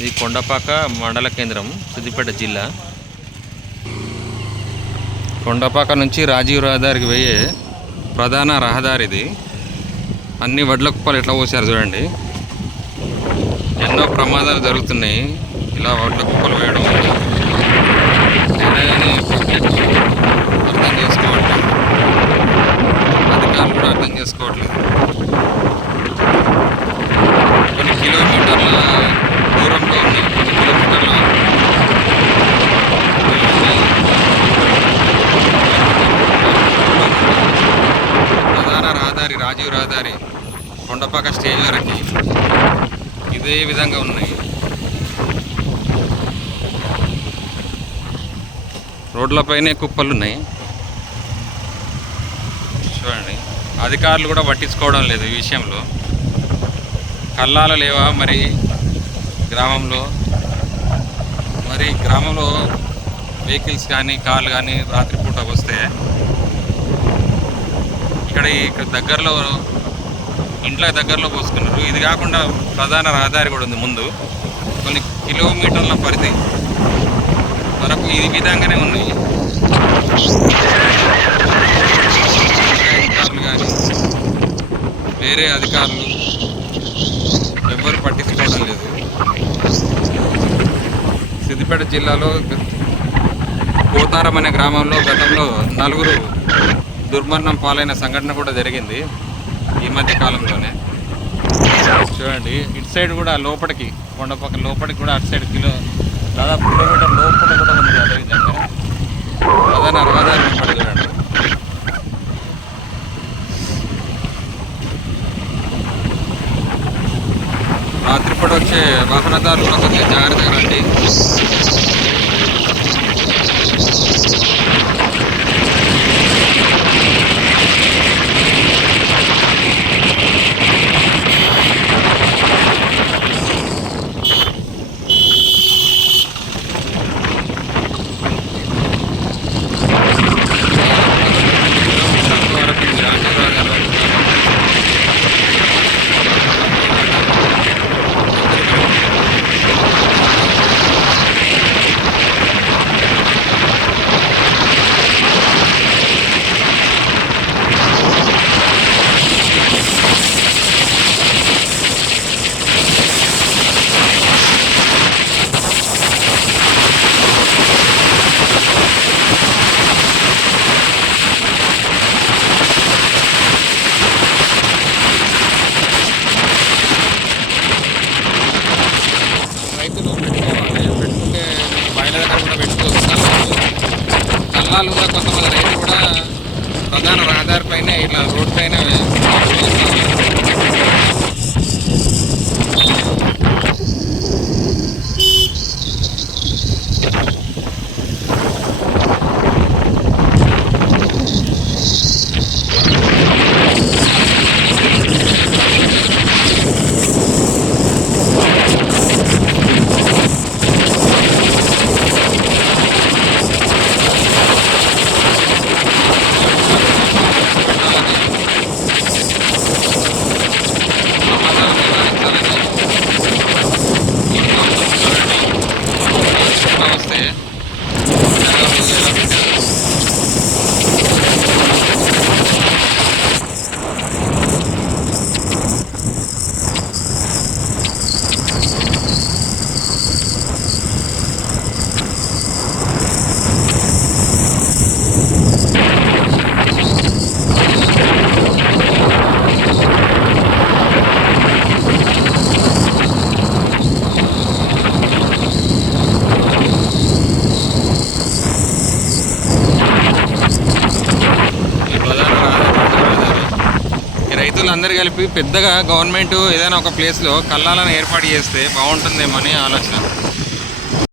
ఇది కొండపాక మండల కేంద్రం సిద్దిపేట జిల్లా. కొండపాక నుంచి రాజీవ్ రహదారికి పోయే ప్రధాన రహదారి ఇది అన్ని వడ్ల కుప్పలు ఎట్లా పోసారు చూడండి. ఎన్నో ప్రమాదాలు జరుగుతున్నాయి. ఇలా వడ్ల కుప్పలు వేయడం అర్థం చేసుకోవట్లేదు అధికారులు కూడా అర్థం చేసుకోవట్లేదు కొన్ని కిలోమీటర్ల దూరంలో ఉన్నాయి కొన్ని కిలోమీటర్ల ప్రధాన రహదారి రాజీవ్ రహదారి కొండపాక స్టేజ్ వరకు ఇదే విధంగా ఉన్నాయి. రోడ్లపైనే కుప్పలు ఉన్నాయి చూడండి. అధికారులు కూడా పట్టించుకోవడం లేదు ఈ విషయంలో. కల్లాలు లేవా మరి గ్రామంలో? మరి గ్రామంలో వెహికల్స్ కానీ కార్లు కానీ రాత్రిపూట వస్తే ఇక్కడ ఇక్కడ దగ్గరలో ఇంట్లో దగ్గరలో పోసుకున్నారు. ఇది కాకుండా ప్రధాన రహదారి కూడా ఉంది ముందు. కొన్ని కిలోమీటర్ల పరిధి వరకు ఈ విధంగానే ఉన్నాయి. అధికారులు కానీ వేరే అధికారులు ఎవ్వరు పట్టించుకోవడం లేదు. సిద్దిపేట జిల్లాలో పోతారం అనే గ్రామంలో గతంలో నలుగురు దుర్మరణం పాలైన సంఘటన కూడా జరిగింది ఈ మధ్య కాలంలోనే. చూడండి ఇటు సైడ్ కూడా లోపలికి కొండపక్క లోపలికి కూడా అటు సైడ్ కిలో దాదాపు కిలోమీటర్ లోపల కూడా ఉంది అదేవిధంగా ప్రధాన రహదారి వెంబడి చూడండి. రాత్రిపూట వచ్చే వాహనదారులు కొంచెం జాగ్రత్తగా రండి కిలోమీటర్ల వరకు ఉంది రాజీవ్ రహదారి వరకు. రైతులు పెట్టుకోవాలి పెట్టుకుంటే బయట దగ్గర కూడా పెట్టుకోవచ్చు కల్లాలు కల్లాలు కూడా కొంతమంది రైతులు కూడా ప్రధాన రహదారి పైన ఇట్లా రోడ్ పైన ప్రమాదాలు నివారించాలని ఎట్లా వస్తే జనాలు ఎలా పెట్టారు? ఈ ప్రధాన రహదారి రహదారి. ఈ రైతులందరూ కలిపి పెద్దగా గవర్నమెంట్ ఏదైనా ఒక ప్లేస్లో కళ్ళాలను ఏర్పాటు చేస్తే బాగుంటుందేమో అని ఆలోచన.